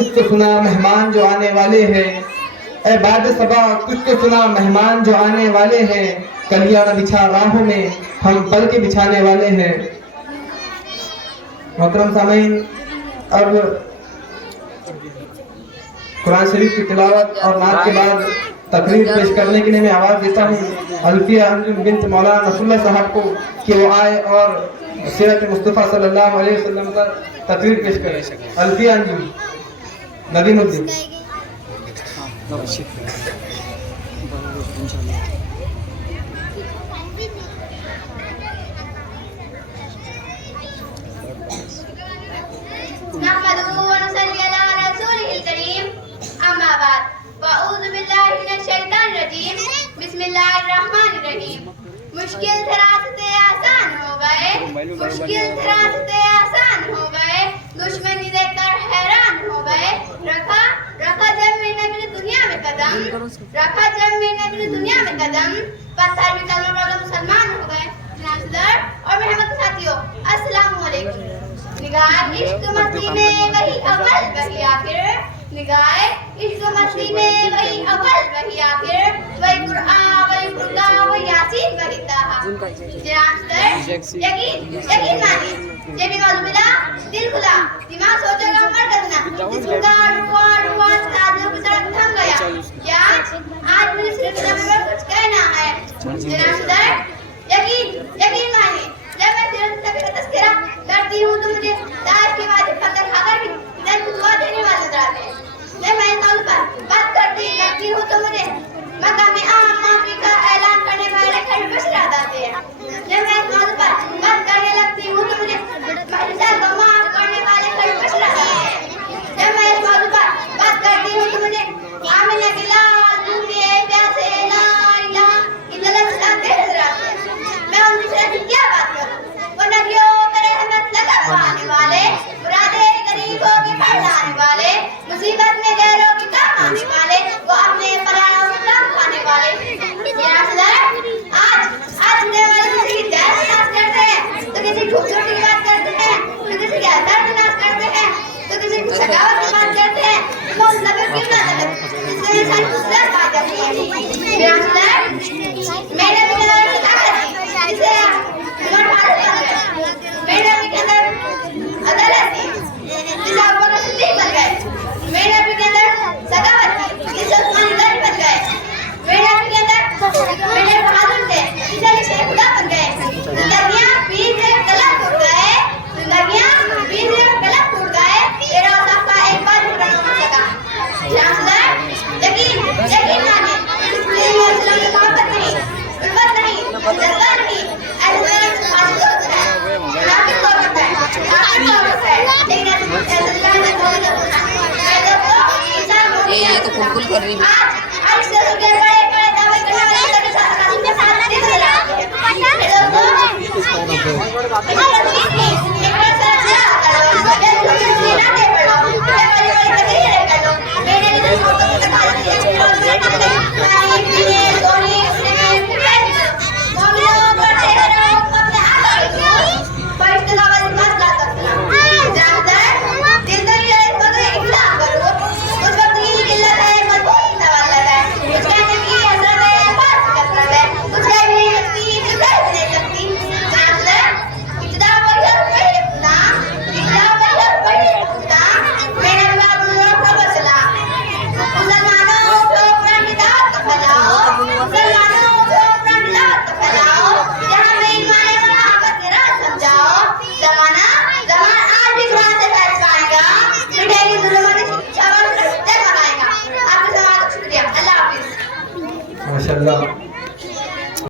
कुछ तो सुना मेहमान जो आने वाले हैं। ए बाद सबा कुछ तो सुना मेहमान जो आने वाले हैं। कलियां न बिछा राहों में हम पल के बिछाने वाले हैं। मोहतरम सामीन, अब कुरान शरीफ की तिलावत और नात के बाद तकरीर पेश करने के लिए मैं आवाज़ देता हूँ अल्फिया अंजुम बिन्त मौलाना नसरुल्लाह साहब को कि वो आए और सीरत मुस्तफ़ा सल्लल्लाहु अलैहि वसल्लम पर तकरीर पेश करें। अल्फिया अंजुम नदीमुद्दीन। मुश्किल से रास्ते आसान हो गए, मुश्किल से रास्ते आसान हो गए, दुश्मनी देखकर हैरान हो गए। रखा रखा जब मैंने अपनी दुनिया में कदम, रखा जब मैंने अपनी दुनिया में कदम, पत्थर भी कलम वाले मुसलमान हो गए। और मेहमान साथियों, अस्सलाम वालेकुम। निगाह इश्क मस्ती में वही अव्वल वही आखिर, निगाह इश्क मस्ती में वही अव्वल वही आखिर, वही कुरान वही फुरकान वही यासीन वही ताहा। यकीन मानिए, ये भी मालूम मिला दिल खुला, दिमाग सोचेगा मर करना, इसका रुआ साधु की तरफ थम गया। क्या आज मुझे सिर्फ नंबर कुछ कहना है। यकीन मानिए, जब मैं सिर्फ तक का तस्करा करती हूँ तो मुझे ताज के बाद फतह खाकर भी दिल को दुआ देने वाले नजर आते हैं। जब मैं इस मौजू पर बात करती हूँ तो मुझे मकाम आम माफी का ऐलान करने वाले खैर बशर याद आते हैं। जब मैं इस मौजू पर बात करने लगती हूँ तो मुझे महिला को माफ करने वाले खैर बशर याद आते हैं। जब मैं इस मौजू पर बात करती हूँ तो मुझे आमिना की लाल दूंगे प्यासे ला इलाहा इल्लल्लाह साथे नजर आते हैं। मैं उनकी सिर्फ क्या बात करूं, वो नबियों पर रहमत लगाने वाले, मुरादे गरीबों की बढ़ाने वाले, मुसीबत में गैरों की काम आने वाले, वो अपने परायों में काम खाने वाले। आज ने वाले किसी की जायज नाश करते हैं तो किसी खूबसूरती की बात करते हैं, तो किसी की आदत की नाश करते हैं, तो किसी की सजावट की बात करते हैं, तो उस नबी की बात करते हैं जिससे इंसान दूसरा बात करते हैं। मेरे भी नजर की ताकत जिसे मेरे भी के अंदर अदालत थी जिसे अबू बकर सिद्दीक बन गए। मेरे भी के अंदर सगावत थी जिसे उस्मान गनी बन गए। मेरे भी के अंदर मेरे बहादुर थे जिसे शेख खुदा बन गए। जिंदगियां बीच में गला टूट गए, जिंदगियां बीच में गला टूट गए, तेरा सबका एक बार भी बना हो सका। यकीन माने इसलिए इस्लाम की मोहब्बत नहीं, उल्फत नहीं, जज्बा नहीं, ये तो कुल कर रही है। आज से बड़े बड़े दावे करने वाले के साथ माशाल्लाह।